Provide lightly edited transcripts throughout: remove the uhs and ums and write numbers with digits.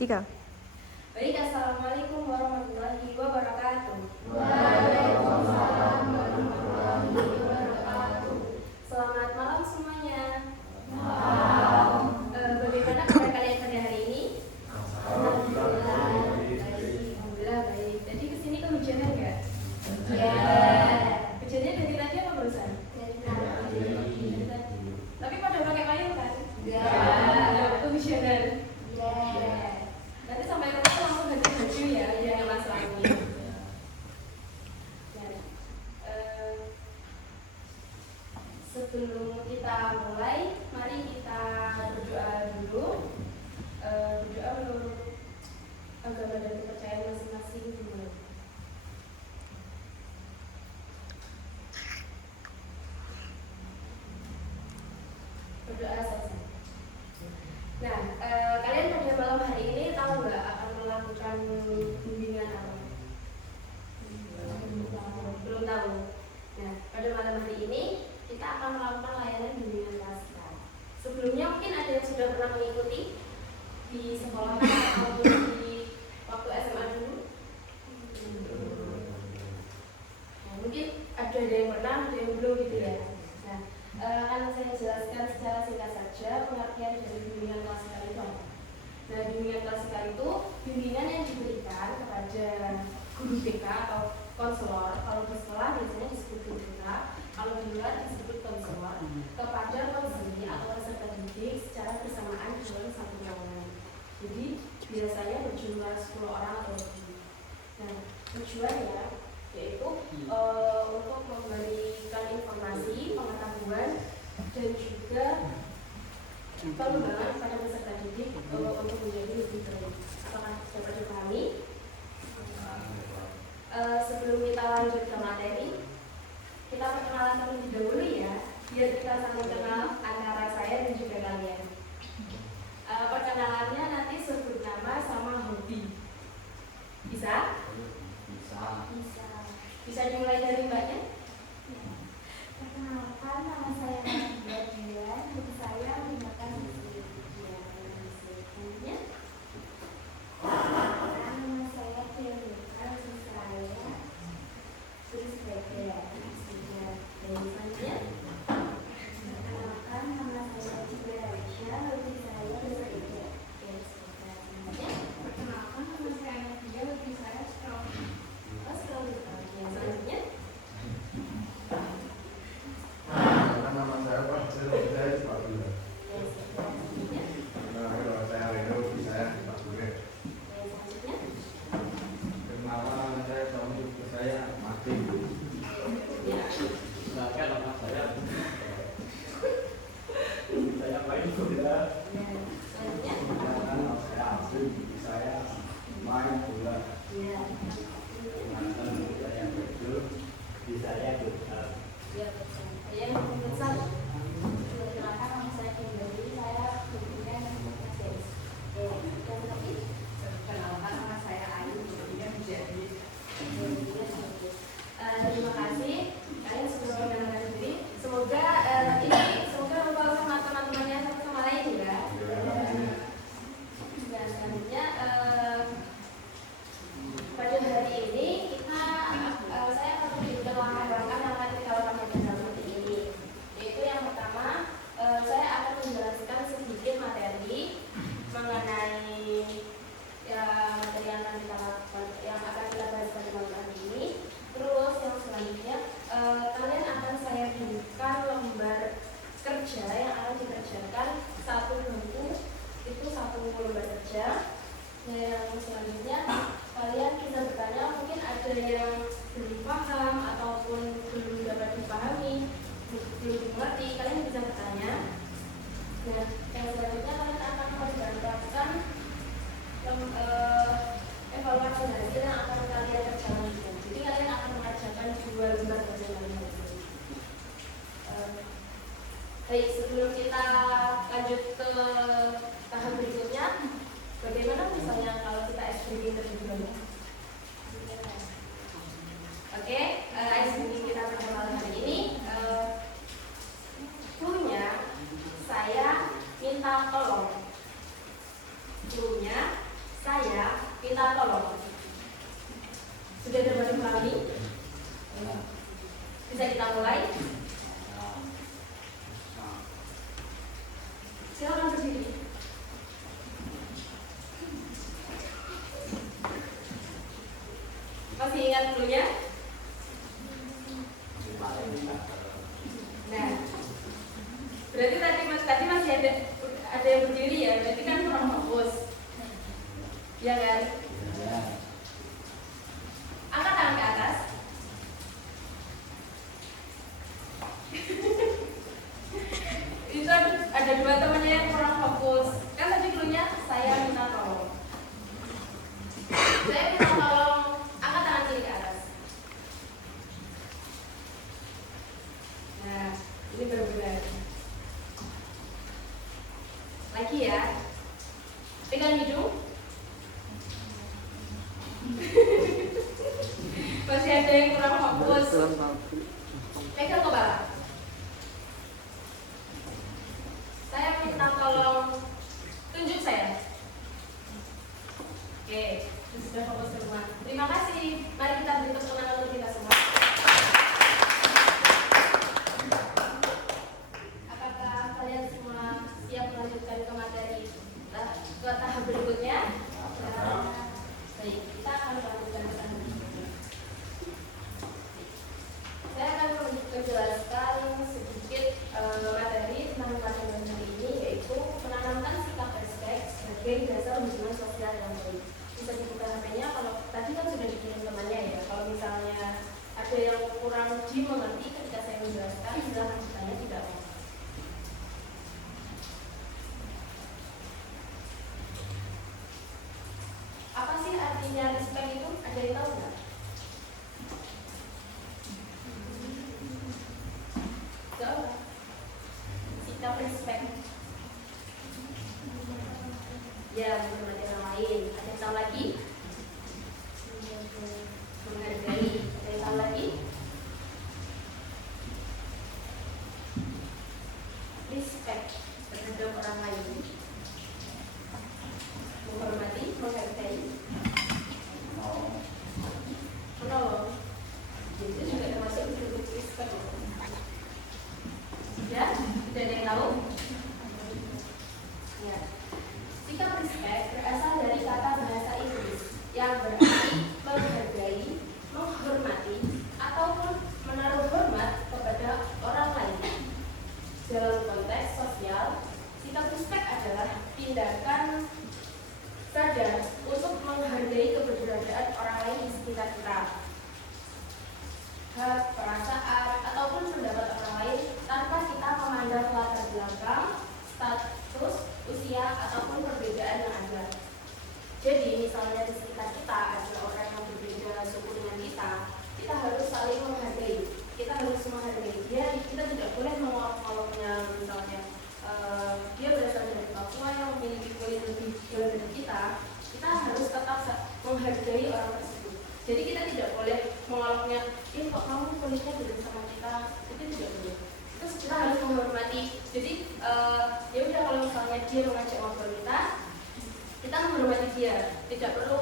3. Baik, assalamualaikum warahmatullahi wabarakatuh. Waalaikumsalam warahmatullahi wabarakatuh. Selamat malam semuanya. Malam. Bagaimana kabar kalian pada hari ini? Alhamdulillah. Alhamdulillah baik. Jadi kesini kehujanan nggak? Ya. Hujannya dari tadi apa barusan? Dari tadi. Tapi pada pakai payung kan? Ya. Kehujanan. Ya. Nanti sampai rumah langsung ganti baju ya, jangan masalahnya. Nah, sebelum kita mulai, mari kita berdoa dulu. Berdoa menurut agama dan kepercayaan masing-masing dulu. Berdoa saja. Nah, kalian pada malam hari ini tahu nggak akan melakukan bimbingan apa? Belum tahu. Nah, pada malam hari ini kita akan melakukan layanan bimbingan klasikal. Sebelumnya mungkin ada yang sudah pernah mengikuti di sekolah atau di waktu SMA dulu. Nah, mungkin ada yang pernah, ada yang belum gitu ya. Nah, akan saya jelaskan secara singkat saja pengertian dari bimbingan klasikal itu apa. Nah, bimbingan klasikal itu bimbingan yang diberikan kepada guru BK atau konselor. Kalau di sekolah biasanya disebut guru BK, kalau di luar disebut konselor, kepada konsili atau peserta didik secara bersamaan di dalam satu ruangan. Jadi biasanya berjumlah 10 orang atau lebih. Nah, tujuannya yaitu untuk memberikan informasi, pengetahuan, dan juga pengembangan pada peserta didik untuk menjadi lebih baik. Apakah dapat dipahami? Sebelum kita lanjut ke materi, kita perkenalan terlebih dahulu ya, biar kita saling kenal antara saya dan juga kalian. Perkenalannya nanti sebut nama sama hobi. Bisa? Bisa dimulai dari mbaknya? Perkenalkan, nama saya Nadia Dian. Hobi saya menggunakan musik. Selanjutnya, Nama saya Tianuka. Hobi saya bersepeda. dan selanjutnya, Perkenalkan, nama saya Citra Aisyah. Hobi saya bersepeda. selanjutnya, Perkenalkan, nama saya Nadia. Hobi saya stroke. selanjutnya, Nama saya Pak Ciro, saya Pak Bule. selanjutnya, Nama saya Reno, saya Pak Bule. selanjutnya, Nama saya Tommy, saya Mati. Saya nama saya main bola. selanjutnya, Nama saya Asim, saya main bola. Mantan saya betul, di saya betul. yang besar. Perkenalkan, nama saya Kimberly. Saya hobinya musik. Yang tadi, Perkenalkan, nama saya Ayu, hobinya menjadi. terima kasih kalian sudah mengenalkan diri. Semoga lupa sama teman-temannya satu sama lain juga. Dan selanjutnya pada hari ini saya akan memberikan langkah-langkah yang akan kita lakukan dalam seperti ini. Yaitu yang pertama, saya akan menjelaskan sedikit materi mengenai materi yang akan kita lakukan, yang akan kita bahas pada malam hari ini. Terus yang selanjutnya kalian akan saya berikan lembar kerja yang akan dikerjakan satu buku itu satu lembar kerja. Dan yang selanjutnya kalian bisa bertanya, mungkin ada yang belum paham ataupun belum dapat dipahami, belum dimengerti, kalian bisa bertanya. Nah, yang selanjutnya kalian akan mendapatkan evaluasi hasil yang akan kalian kerjakan juga. Jadi kalian akan mengerjakan 2 lembar kerja kalian. Baik, sebelum kita lanjut ke tahap berikutnya, bagaimana misalnya kalau kita SBB terlebih dahulu? Oke, SBB kita pada malam hari ini gurunya saya minta tolong. Gurunya Masih ingat dulunya? Nah, berarti tadi masih ada yang berdiri ya, berarti kan kurang fokus, ya kan? Angkat tangan ke atas. Itu ada dua temannya yang kurang fokus. Kan tadi dulunya saya minta tolong. Saya minta tolong, angkat tangan kiri ke atas. Nah, ini benar-benar. Lagi ya. Pegang hidung. Masih ada yang kurang fokus. Pegang kepala. Saya minta tolong tunjuk saya. Oke, sudah fokus semua. Terima kasih. Mari kita beri tepuk tangan untuk kita semua. Apakah kalian semua siap melanjutkan ke materi ke tahap berikutnya? Baik, kita akan melanjutkan ke tahap berikutnya. Saya akan menjelaskan sedikit materi tentang pelajaran hari ini, yaitu menanamkan sikap respek sebagai dasar hubungan sosial yang baik. Bisa dibuka HP-nya, kalau tadi kan sudah dikirim temannya ya. Kalau misalnya ada yang kurang dimengerti ketika saya menjelaskan, silahkan bertanya, tidak apa-apa. Apa sih artinya respect itu? Ada yang tahu nggak? Tahu? Sikap respect. Ya, menghormati orang lain. Ada yang tahu lagi? Menghargai. Ada yang tahu lagi? Respect terhadap orang lain. Menghormati, menghargai, menolong. Itu juga termasuk bentuk respect. Ya, sudah ada yang tahu? Ya. Sikap respect berasal dari kata bahasa Inggris yang berarti menghargai, menghormati, ataupun menaruh hormat kepada orang lain. Dalam konteks sosial, sikap respect adalah tindakan sadar untuk menghargai keberadaan orang lain di sekitar kita. Hak, perasaan, ataupun pendapat orang lain tanpa kita memandang latar belakang, status, usia, ataupun perbedaan yang ada. Jadi, misalnya di sekitar kita ada orang yang berbeda suku dengan kita harus saling menghargai. Kita harus menghargai dia. Kita tidak boleh mengolok-oloknya, misalnya dia berasal dari Papua yang memiliki kulit lebih gelap dari kita harus tetap menghargai orang tersebut. Jadi kita tidak boleh mengoloknya, kok kamu kulitnya beda sama kita, itu tidak boleh. Terus kita harus menghormati. Jadi ya udah, kalau misalnya dia mengajak ngobrol kita menghormati dia. Tidak perlu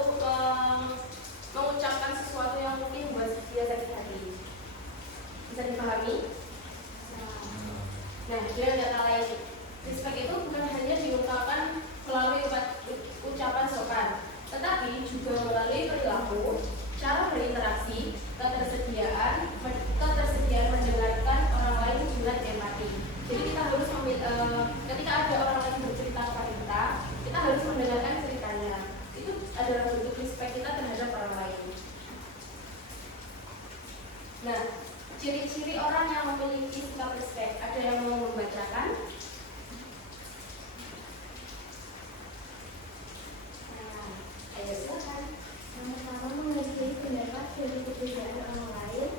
mengucapkan sesuatu yang mungkin buat dia sakit hati. Bisa dipahami? Nah, dia kata lain. Respect itu bukan hanya diungkapkan melalui ucapan sopan, tetapi juga melalui perilaku, cara berinteraksi, ketersediaan mendengarkan orang lain dengan empati. Jadi kita harus ketika ada orang lain bercerita kepada kita harus mendengarkan ceritanya. Itu adalah bentuk respect kita terhadap orang lain. Nah, ciri-ciri orang yang memiliki sikap respect, ada yang mau membacakan? Ayo silakan. Yang pertama, menghargai pendapat dari perbedaan orang lain.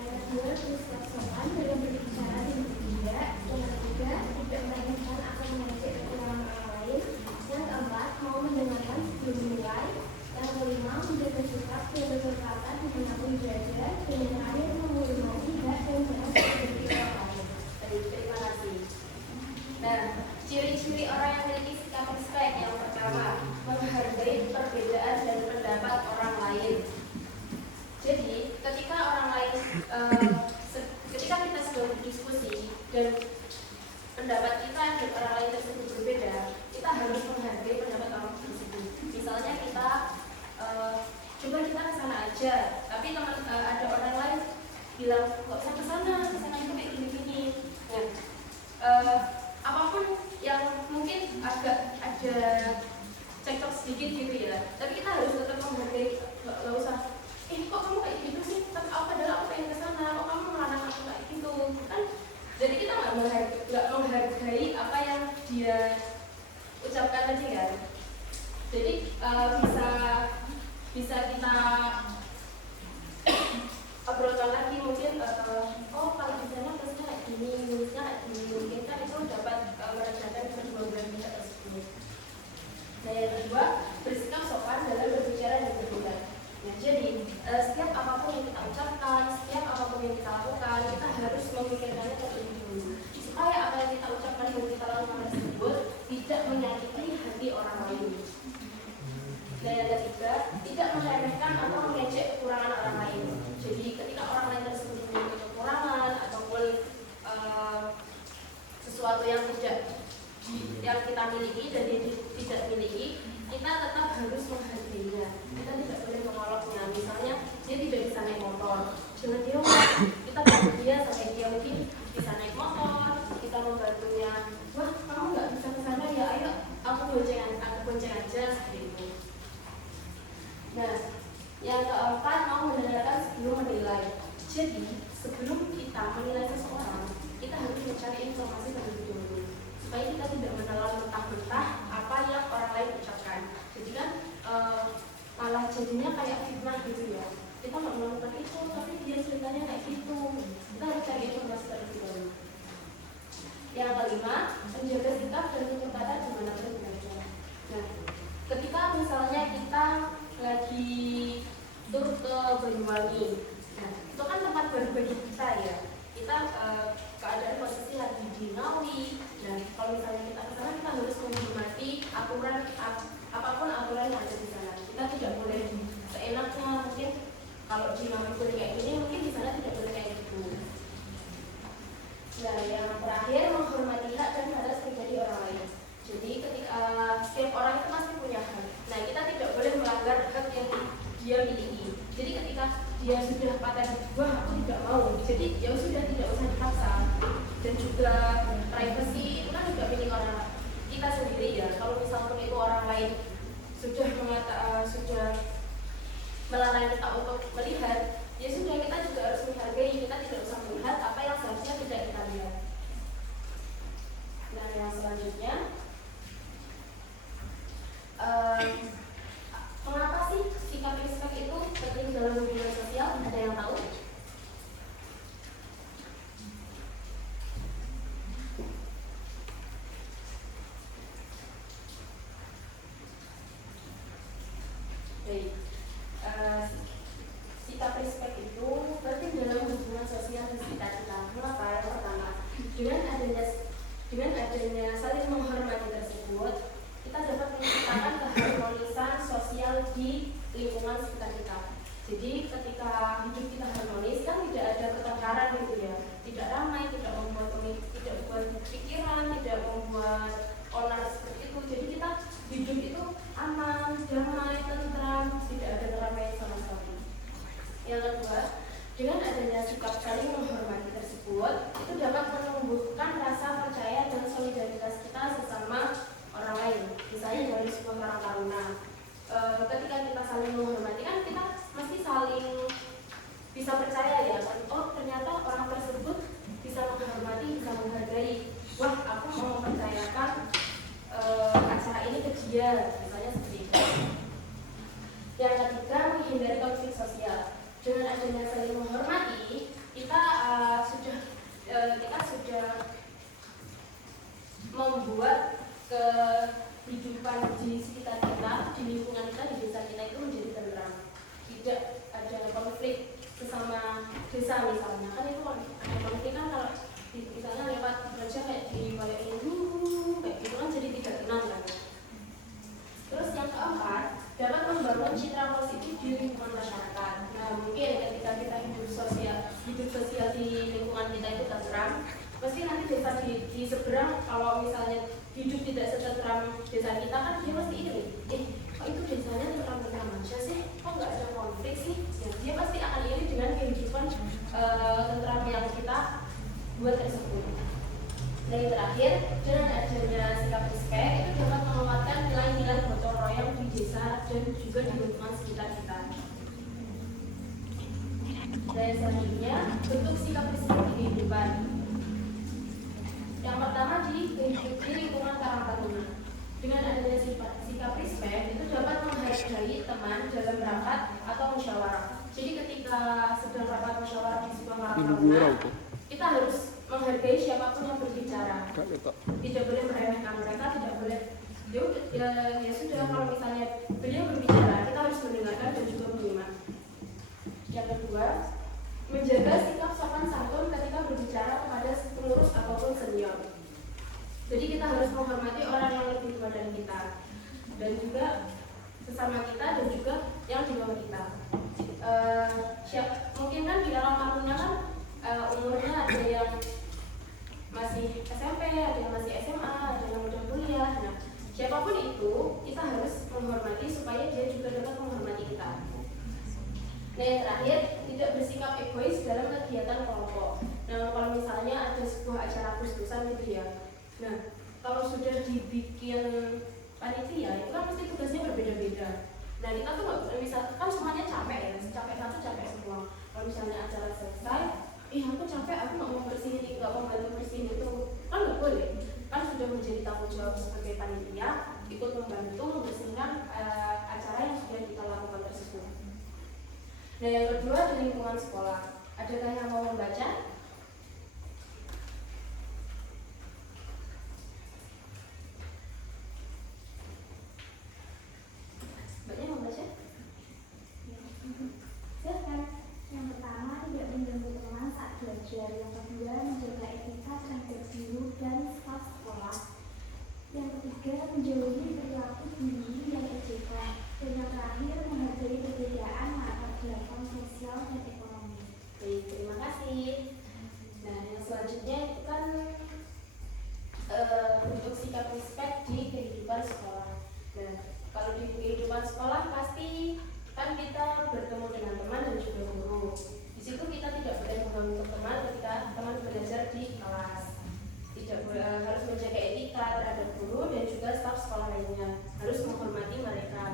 Yang kedua, bersikap sopan dalam berbicara dengan berbeda. Yang ketiga, tidak meremehkan atau mengejek kekurangan orang lain. Yang keempat, mau mendengarkan sebelum menilai. Yang kelima, menjaga sikap yang berkata dengan aku ibadah. Dan yang terakhir, menghormati hak dan jangan seperti orang lain. Baik, terima kasih. Nah, ciri-ciri orang yang memiliki sikap respect, yang pertama, menghargai perbedaan dan pendapat orang lain. Jadi, ketika orang lain, ketika kita sedang berdiskusi dan pendapat kita dan orang lain tersebut berbeda, kita harus menghargai pendapat orang tersebut. Misalnya kita coba kita kesana aja, tapi bilang nggak usah kesana itu kayak gini-gini. Nah, apapun yang mungkin agak ada cekcok sedikit gitu ya, tapi kita harus tetap menghargai, nggak usah kok kamu kayak gitu sih, padahal aku pengen kesana, kok kamu melarang aku kayak gitu kan. Jadi kita nggak menghargai apa yang dia ucapkan tadi kan. Jadi bisa kita obrolkan lagi mungkin, oh kalau di sana terusnya kayak gini, nulisnya kayak gini, mungkin kan itu dapat meredakan kedua belah pihak tersebut. Nah yang kedua, bersikap sopan dalam berbicara dan berbeda. Nah jadi setiap apapun yang kita ucapkan, setiap apapun yang kita lakukan, kita harus memikirkannya terlebih dahulu supaya apa yang kita ucapkan dan kita lakukan tersebut tidak menyakiti hati orang lain. Dan yang ketiga, tidak meremehkan atau mengejek kekurangan orang lain. Jadi ketika orang lain tersebut memiliki kekurangan ataupun sesuatu yang kita miliki dan dia tidak miliki, kita tetap harus menghargainya. Kita tidak boleh mengoloknya. Misalnya dia tidak bisa naik motor, jangan dia kita bantu dia sampai dia mungkin bisa naik motor. Kita membantunya, wah kamu nggak bisa ke sana ya, ayo aku bonceng aja seperti itu. Nah, yang keempat, mau mendengarkan sebelum menilai. Jadi, sebelum kita menilai seseorang, kita harus mencari informasi terlebih dahulu supaya kita tidak menelan mentah-mentah apa yang orang lain ucapkan. Jadi kan malah jadinya kayak fitnah gitu ya. Kita nggak melakukan itu, tapi dia ceritanya kayak gitu. Kita harus cari informasi terlebih dahulu. Yang kelima, menjaga sikap dan tutur kata dimanapun berada. Nah, ketika misalnya kita lagi tur ke Banyuwangi, nah itu kan tempat baru bagi kita ya. Kita keadaan posisi lagi di Ngawi. Nah kalau misalnya kita ke sana, kita harus menghormati aturan apapun aturan yang ada di sana. Kita tidak boleh seenaknya, mungkin kalau di Ngawi boleh kayak gini, mungkin di sana tidak boleh kayak gitu. Nah yang terakhir, menghormati hak dan batas pribadi orang lain. Jadi ketika setiap orang itu pasti punya hak. Nah kita tidak boleh melanggar hak yang dia miliki. Jadi ketika dia sudah paten, wah aku tidak mau, jadi ya sudah tidak usah dipaksa. Dan juga privacy itu kan juga milik orang kita sendiri ya. Kalau misalnya itu orang lain sudah melarang kita untuk melihat, ya sudah kita juga harus menghargai. Kita tidak usah melihat apa yang seharusnya tidak kita lihat. Nah yang selanjutnya, mengapa sih sikap respect itu penting dalam hubungan sosial? Ada yang tahu? Baik, sikap respect itu penting dalam hubungan sosial di sekitar kita. Mengapa? Yang pertama, dengan adanya saling menghormati tersebut, kita dapat menciptakan keharmonisan sosial di lingkungan sekitar kita. Jadi ketika hidup kita harmonis kan tidak ada pertengkaran gitu ya, tidak ramai, tidak membuat pikiran, tidak membuat onar seperti itu. Jadi kita hidup itu aman, damai, tentram, tidak ada keramaian sama sekali. Yang kedua, dengan adanya sikap saling menghormati tersebut, itu dapat menumbuhkan rasa percaya dan solidaritas kita sesama orang lain. Misalnya dari sebuah Karang Taruna, ketika kita saling menghormati kan kita mesti saling bisa percaya ya kan, oh ternyata orang tersebut bisa menghormati, bisa menghargai, wah aku mau mempercayakan acara ini ke dia, misalnya seperti itu. Yang ketiga, menghindari konflik sosial. Dengan adanya saling menghormati, kita sudah membuat kehidupan di sekitar kita, di lingkungan kita, di desa kita itu menjadi tenang. Tidak ada konflik sesama desa misalnya. Kan itu ada konflik kan kalau misalnya lewat raja kayak di balik ini, kayak gitu kan jadi tidak tenang kan. Terus yang keempat, dapat membangun citra positif di lingkungan masyarakat. Nah mungkin ketika kita hidup sosial di lingkungan kita itu tenteram, pasti nanti desa di seberang kalau misalnya hidup tidak setentram desa kita kan dia pasti ini, kok itu desanya tentram-tentram aja sih, kok nggak ada konflik sih? Ya, dia pasti akan iri dengan kehidupan juga di lingkungan sekitar kita. Dan selanjutnya, bentuk sikap respect di kehidupan. Yang pertama di lingkungan karang taruna. Dengan adanya sikap respect itu dapat menghargai teman dalam rapat atau musyawarah. Jadi ketika sedang rapat musyawarah di sebuah karang taruna, kita harus menghargai siapapun yang berbicara. Tidak boleh meremehkan mereka, tidak boleh ya sudah, kalau misalnya beliau berbicara, kita harus mendengarkan dan juga menyimak. Yang kedua, menjaga sikap sopan santun ketika berbicara kepada pengurus ataupun senior. Jadi kita harus menghormati orang yang lebih tua dari kita, dan juga sesama kita, dan juga yang di bawah kita. Mungkin kan di dalam tamunya kan umurnya ada yang masih SMP, ada yang masih SMA, ada yang udah kuliah. Nah, siapapun itu kita harus menghormati supaya dia juga dapat menghormati kita. Nah, yang terakhir, tidak bersikap egois dalam kegiatan kelompok. Nah, kalau misalnya ada sebuah acara khususan gitu ya. Nah, kalau sudah dibikin panitia, itu kan pasti tugasnya berbeda-beda. Nah, kita tuh nggak bisa, kan semuanya capek ya, capek satu, capek semua. Kalau misalnya acara selesai, aku capek, aku nggak mau bersihin, nggak mau bantu bersihin itu, kan nggak boleh. Kan sudah menjadi tanggung jawab sebagai panitia, ikut membantu membersihkan acara yang sudah kita lakukan tersebut. Nah, yang kedua di lingkungan sekolah. Adakah yang mau membaca? Banyak yang membaca? Silakan. Yang pertama, tidak mengganggu teman saat belajar. Yang kedua, menjaga etika terhadap guru dan staf sekolah. Yang ketiga, menjauhi perilaku bullying dan ejekan. Dan yang terakhir, menghargai perbedaan latar belakang sosial dan ekonomi. Baik, terima kasih. Nah, yang selanjutnya itu kan bentuk sikap respect di kehidupan sekolah. Nah, kalau di kehidupan sekolah pasti kan kita bertemu dengan teman dan juga guru. Di situ kita tidak boleh mengganggu teman ketika teman belajar di kelas. Tidak boleh, harus menjaga etika terhadap guru dan juga staf sekolah lainnya. Harus menghormati mereka.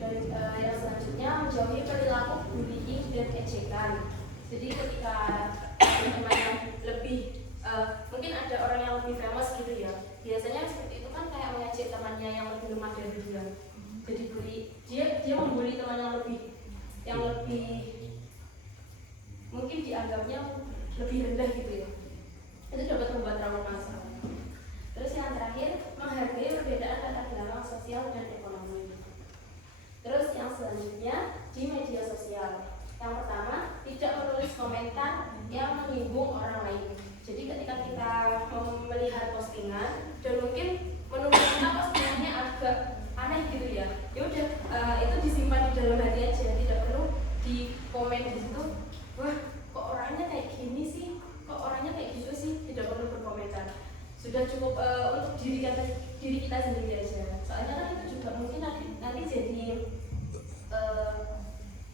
Dan yang selanjutnya, menjauhi perilaku bullying dan ejekan. Jadi ketika teman yang lebih mungkin ada orang yang lebih famous gitu ya, biasanya seperti itu kan kayak mengejek temannya yang lebih lemah dari dia. Jadi dia membuli teman yang lebih mungkin dianggapnya lebih rendah gitu ya. Itu dapat membuat trauma masalah. Terus yang terakhir, menghargai perbedaan latar belakang sosial dan ekonomi. Terus yang selanjutnya di media sosial. Yang pertama, tidak menulis komentar yang menyinggung orang lain. Jadi ketika kita melihat postingan dan mungkin menurut kita postingannya agak aneh gitu ya, ya udah itu disimpan di dalam hati aja, tidak perlu di komen di situ. Wah, kok orangnya kayak gini sih, kok orangnya kayak gitu sih, tidak perlu berkomentar. Sudah cukup untuk diri kita sendiri aja. Soalnya kan itu juga mungkin nanti jadi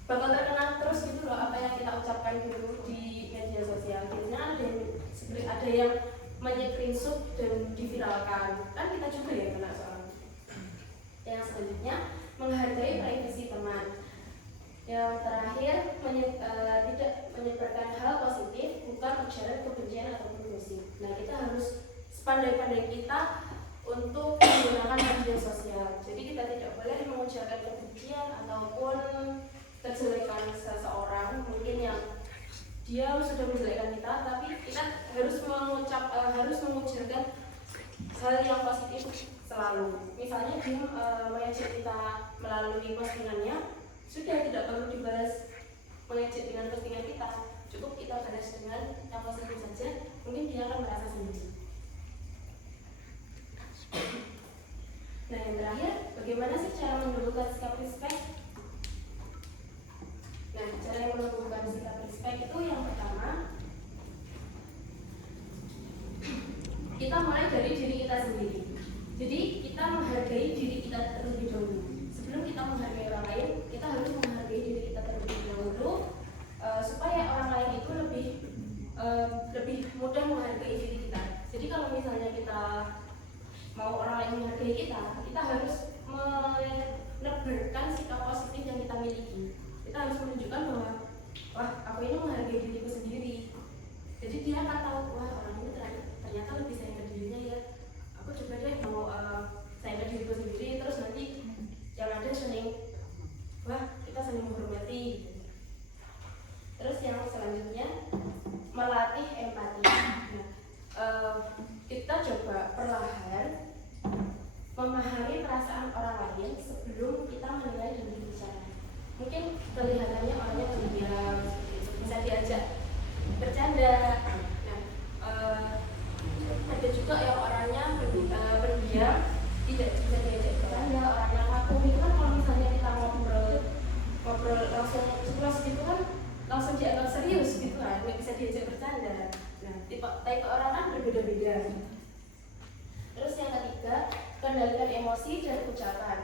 bakal terkenal terus gitu loh apa yang kita ucapkan dulu di media sosial. Biasanya ada yang men-screenshot dan diviralkan, kan kita juga ya kena soal. Yang selanjutnya, menghargai privasi teman. Yang terakhir, tidak menyebarkan hal positif, bukan ujaran kebencian ataupun gosip. Nah, kita harus sepandai-pandai kita untuk menggunakan media sosial. Jadi kita tidak boleh mengujarkan kebencian ataupun kejelekan seseorang, mungkin yang dia sudah menjelekkan kita, tapi kita harus mengujarkan hal yang positif selalu. Misalnya dia mengejek kita melalui postingannya, sudah tidak perlu dibalas mengejek dengan postingan kita, cukup kita balas dengan yang positif saja, mungkin dia akan merasa sendiri. Nah, yang terakhir, bagaimana sih cara menumbuhkan sikap respect? Nah, cara yang menumbuhkan sikap respect itu yang pertama, kita mulai dari diri kita sendiri. Jadi kita menghargai diri kita terlebih dahulu. Sebelum kita menghargai orang lain, kita harus menghargai diri kita terlebih dahulu supaya orang lain itu lebih mudah menghargai diri kita. Jadi kalau misalnya kita mau orang lain menghargai kita, kita harus miliki. Kita harus menunjukkan bahwa wah, aku ini menghargai diriku sendiri. Jadi dia akan tahu, wah orang ini ternyata lebih sayang ke dirinya ya. Aku juga deh mau sayang ke diriku sendiri. Terus nanti yang ada saling, wah kita saling menghormati. Terus yang selanjutnya melatih empati. Kita coba perlahan memahami perasaan orang lain sebelum kita menilai dan berbicara. Mungkin kelihatannya orangnya pendiam, bisa diajak bercanda. Ada juga yang orangnya pendiam, tidak bisa diajak bercanda, orangnya kaku. Itu kan kalau misalnya kita ngobrol langsung sekelas gitu kan, langsung dianggap serius gitu kan, nggak bisa diajak bercanda. Nah, tipe orang kan berbeda-beda. Terus yang ketiga, kendalikan emosi dan ucapan,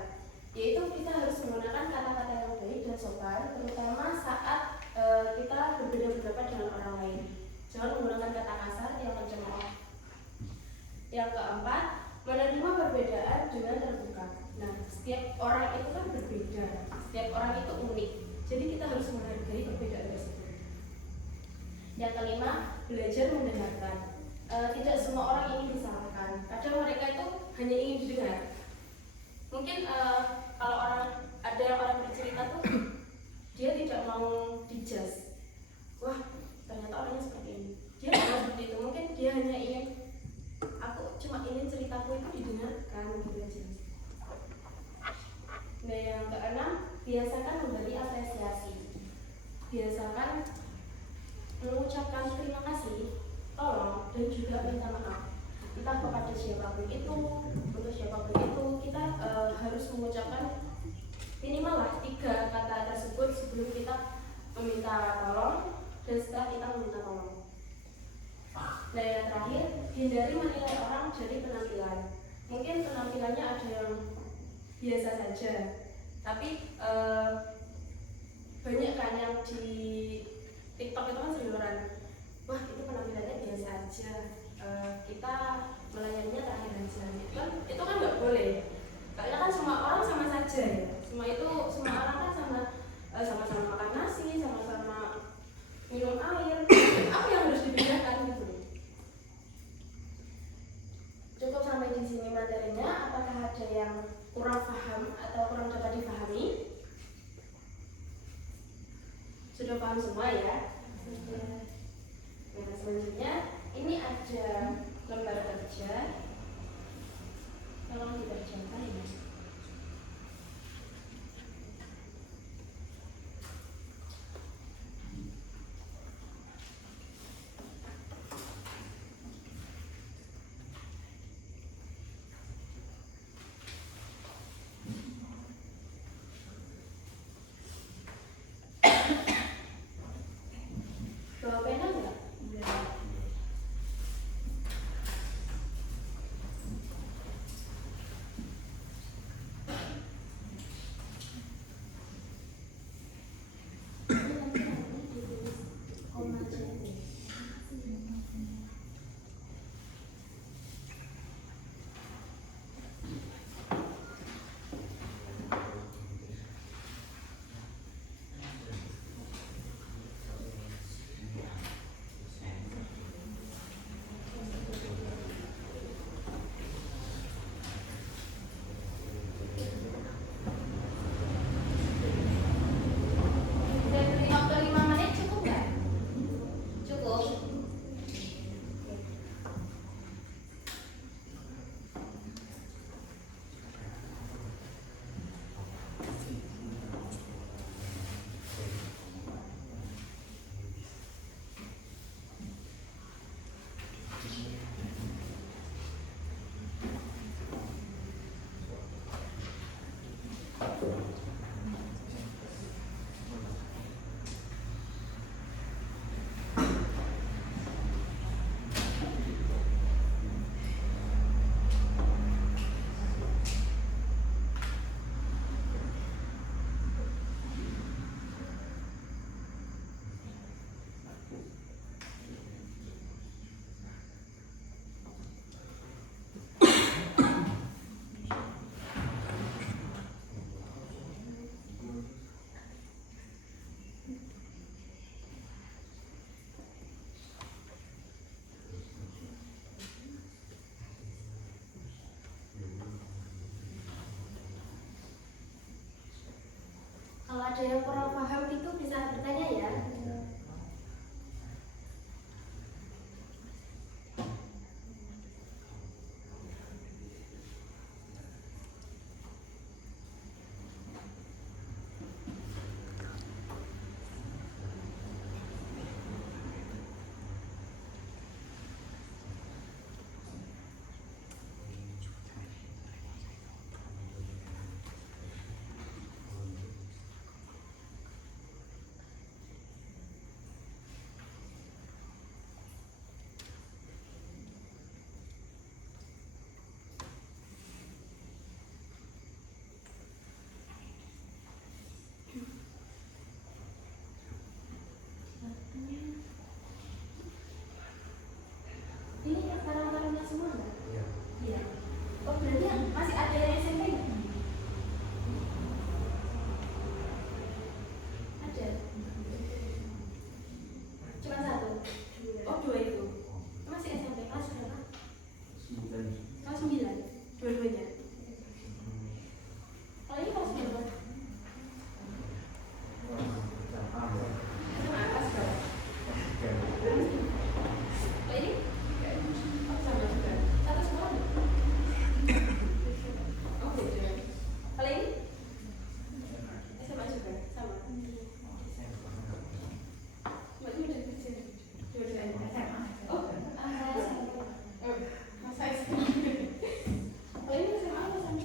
yaitu kita harus menggunakan kata-kata yang baik dan sopan, terutama saat kita berbeda pendapat dengan orang lain. Jangan menggunakan kata kasar yang mencemooh. Yang keempat, menerima perbedaan dengan terbuka. Nah, setiap orang itu kan berbeda, setiap orang itu unik, jadi kita harus menghargai perbedaan tersebut. Yang kelima, belajar mendengarkan. Tidak semua orang ingin disalahkan. Kadang mereka itu hanya ingin didengar. Mungkin kalau ada orang bercerita tuh dia tidak mau dijudge. Wah, ternyata orangnya seperti ini. Dia tidak seperti itu. Mungkin dia hanya ingin, aku cuma ingin ceritaku itu didengarkan gitu aja. Nah, yang keenam, biasakan memberi apresiasi. Biasakan mengucapkan terima kasih, tolong, dan juga minta maaf. Entah kepada siapapun itu, untuk siapapun itu, kita harus mengucapkan minimal lah 3 kata tersebut sebelum kita meminta tolong dan setelah kita meminta tolong. Nah, yang terakhir, hindari menilai orang dari penampilan. Mungkin penampilannya ada yang biasa saja, tapi banyak kan yang di TikTok itu kan seliweran, wah itu penampilannya biasa aja, kita melayaninya terakhir aja. Itu kan nggak boleh, karena kan semua orang sama saja ya. Semua orang kan sama-sama makan nasi, sama-sama minum air. Apa yang harus dibedakan gitu? Cukup sampai di sini materinya. Apakah ada yang kurang paham atau kurang dapat dipahami? Sudah paham semua ya? Nah, selanjutnya ini ada lembar kerja. Tolong dikerjakan ya. Kalau ada yang kurang paham itu bisa bertanya ya. Ini karang-karangnya semua nggak? Iya. Iya. Oh berarti masih ada yang SMP nggak? Ada. Cuma satu. Oh dua itu. Masih SMP kelas berapa? 9. Kelas 9. Dua-duanya. Kalau ini kelas berapa? SMA kelas berapa? Oh ini? Oh sama juga. Satu sekolah nggak? Oh beda. Kalau ini? SMA juga sama. Mbak itu udah kecil. Dua-duanya SMA. Oh, SMA. Masa SMA. Kalau ini SMA apa sama?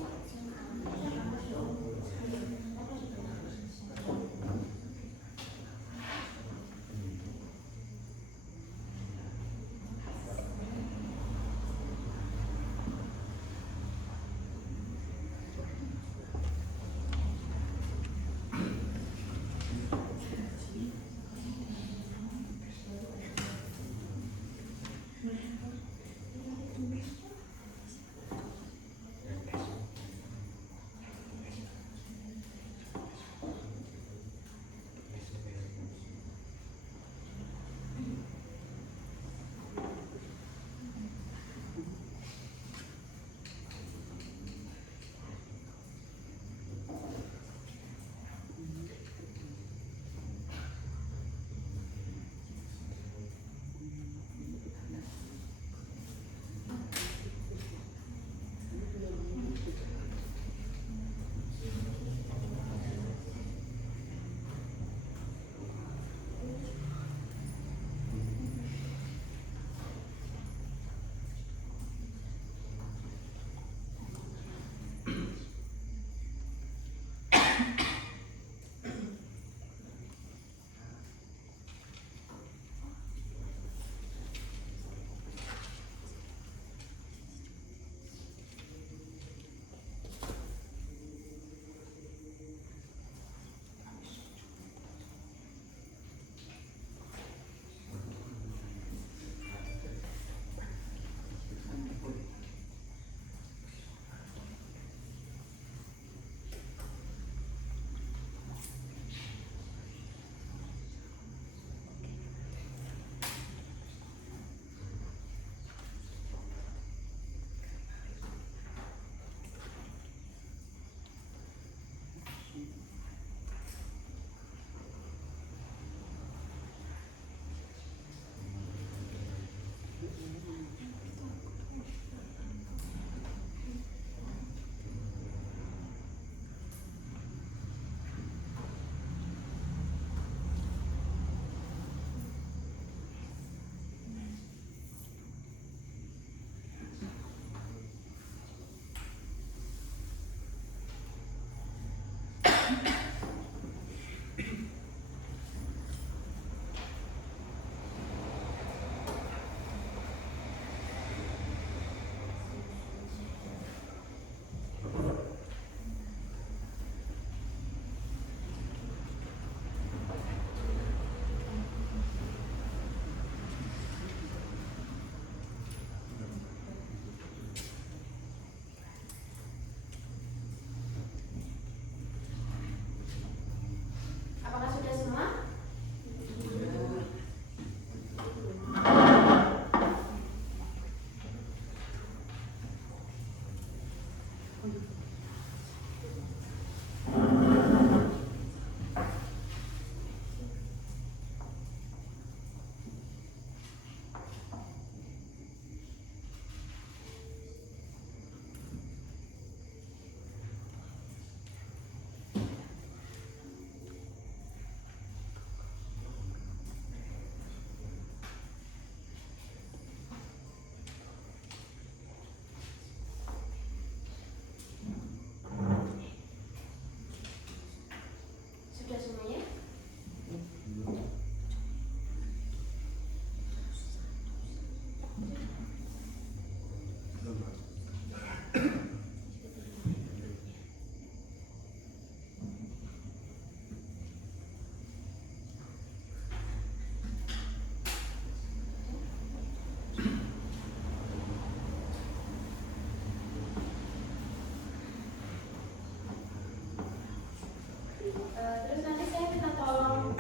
Terus nanti saya minta tolong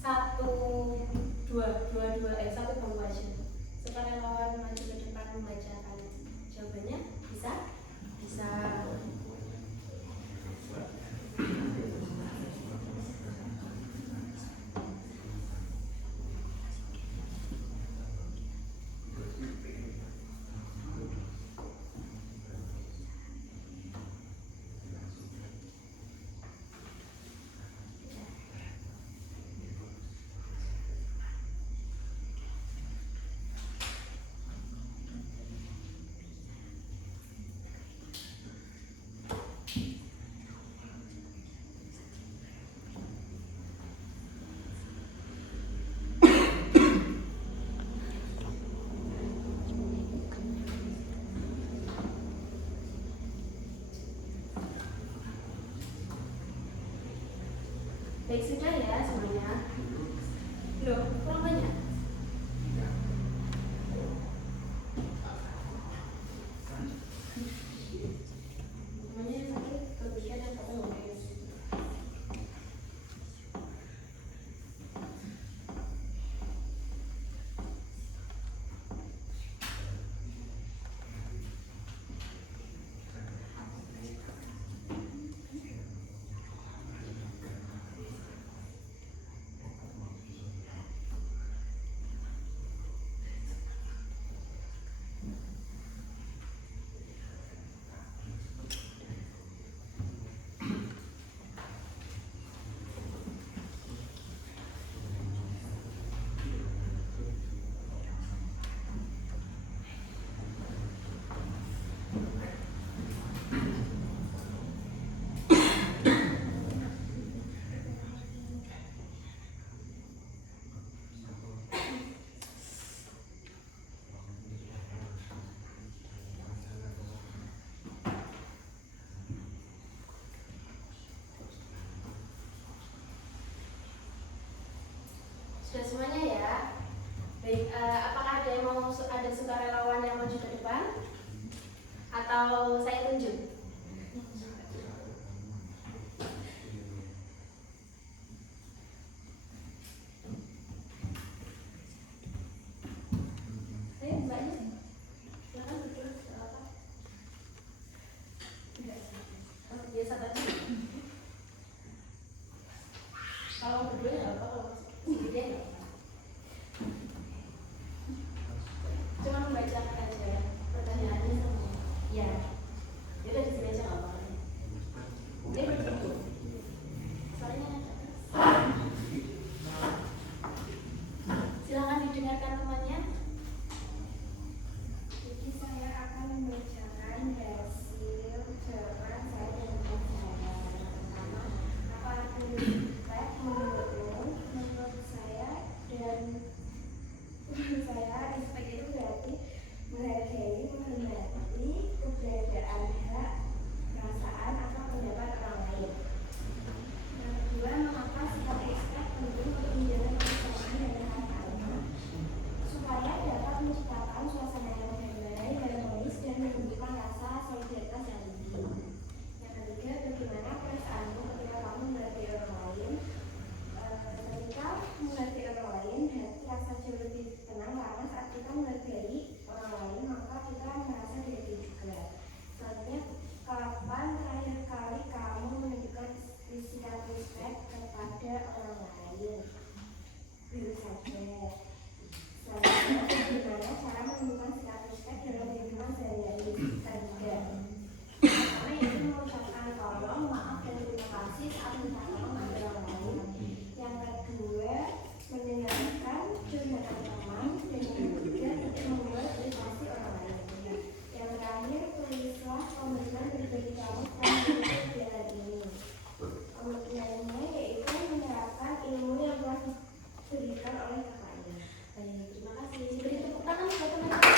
satu bangku aja. Sukarelawan maju ke depan membacakan jawabannya. Bisa? Bisa. Baik, sudah ya semuanya. Loh, kurang banyak. Semuanya sakit, kemudian yang satu ngomongin. Sudah semuanya ya. Baik, apakah ada yang mau ada sukarelawan yang maju ke depan? Atau saya tunjuk? Ayo mbaknya, silakan duduk. Apa? Oh, biasa tadi. Kalau berdua ya apa? Kalau sendirian ya apa? Cuma membacakan aja pertanyaannya semua. Ya, jadi di sini aja nggak apa-apa. Ini berdua. Suaranya ada. Silakan didengarkan temannya. Jadi saya akan membacakan hasil jawaban saya dengan saya. Pertama, apa arti respect menurut saya dan menurut saya respect itu berarti menghargai, menghormati keberadaan hak, perasaan atau pendapat orang lain. Yang kedua, mengapa sikap respect penting untuk menjaga kebersamaan dan keharmonisan supaya dapat menciptakan suasana yang damai, harmonis, dan menumbuhkan rasa solidaritas yang tinggi. Yang ketiga, bagaimana perasaanmu ketika kamu menghargai orang lain? Ketika menghargai orang lain, hati rasa jauh lebih tenang karena saat kita menghargai orang lain, maka kita merasa dihargai juga. Selanjutnya, kapan terakhir kali kamu menunjukkan sikap respect kepada orang lain? Baru saja. Selanjutnya, bagaimana cara menunjukkan sikap respect dalam kehidupan sehari-hari? Ketiga, pertama yaitu mengucapkan tolong, maaf, dan terima kasih saat minta tolong pada orang lain. Yang kedua, mendengarkan curhatan teman, dan yang ketiga, tidak membuat privasi orang lain. Yang terakhir, tulislah komitmen berbagi kamu tentang kegiatan ini. Komitmennya yaitu menerapkan ilmu yang telah diberikan oleh kakaknya. Baik, terima kasih. Beri tepuk tangan buat teman-teman.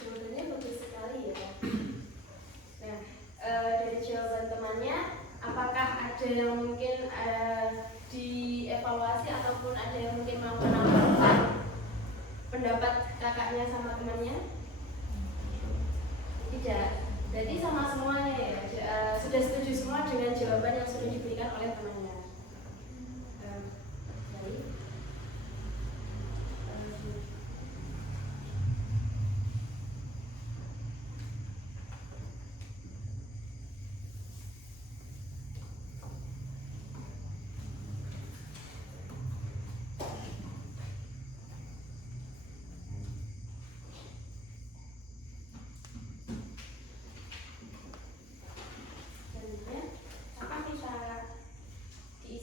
Jawabannya bagus sekali ya. Nah, dari jawaban temannya, apakah ada yang mungkin dievaluasi ataupun ada yang mungkin mau menambahkan pendapat kakaknya sama temannya? Tidak. Jadi sama semuanya ya. Sudah setuju dengan jawaban yang sudah diberikan oleh temannya. Baik.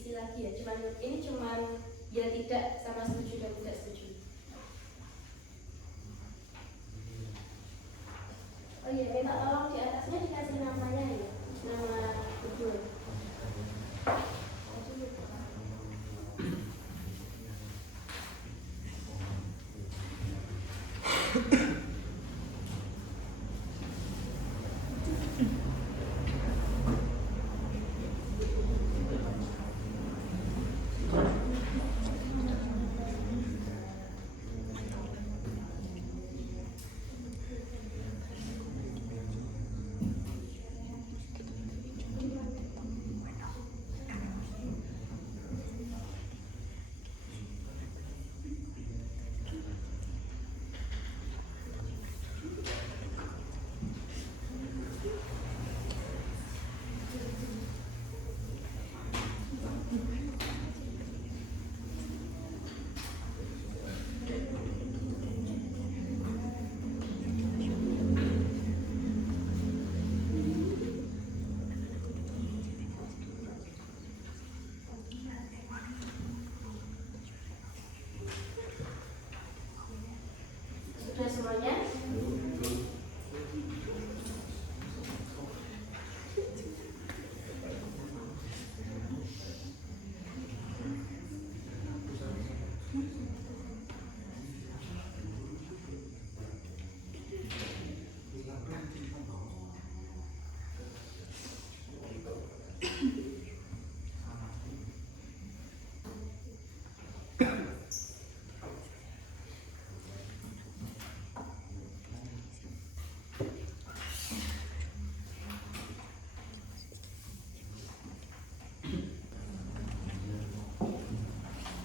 Lagi ya, ini cuman ya tidak sama setuju dan tidak setuju. Oh iya, minta tolong di atasnya dikasih namanya ya, nama Google. Sudah semuanya?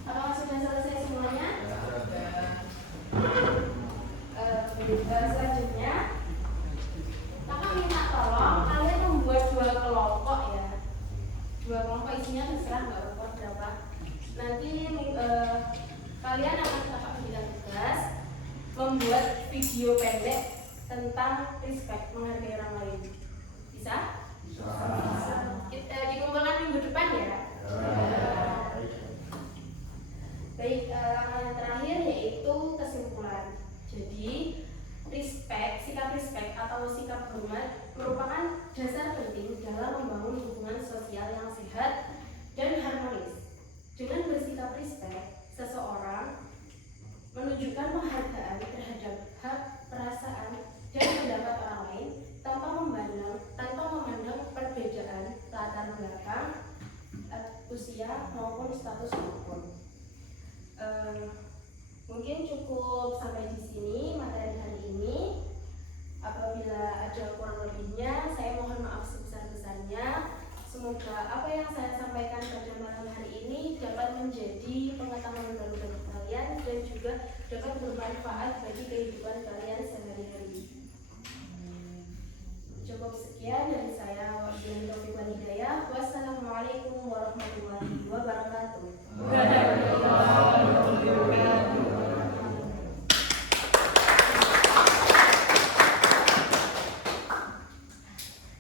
Apakah sudah selesai semuanya? Selanjutnya, kakak minta tolong kalian membuat 2 kelompok ya. 2 kelompok isinya terserah nggak apa berapa. Nanti kalian akan kakak berikan tugas membuat video pendek tentang respect, menghargai orang lain. Bisa? Bisa. Dikumpulkan minggu depan ya. Baik, langkah yang terakhir yaitu kesimpulan. Jadi, sikap respect atau sikap hormat merupakan dasar penting dalam membangun hubungan sosial yang sehat dan harmonis. Dengan bersikap respect, seseorang menunjukkan penghargaan terhadap hak, perasaan, dan pendapat orang lain tanpa memandang perbedaan latar belakang, usia maupun status apapun. Mungkin cukup sampai di sini materi hari ini. Apabila ada kurang lebihnya, saya mohon maaf sebesar-besarnya. Semoga apa yang saya sampaikan pada malam hari ini dapat menjadi pengetahuan baru bagi kalian dan juga dapat bermanfaat bagi kehidupan kalian sehari-hari. Cukup sekian dari saya. Wassalamualaikum warahmatullahi wabarakatuh.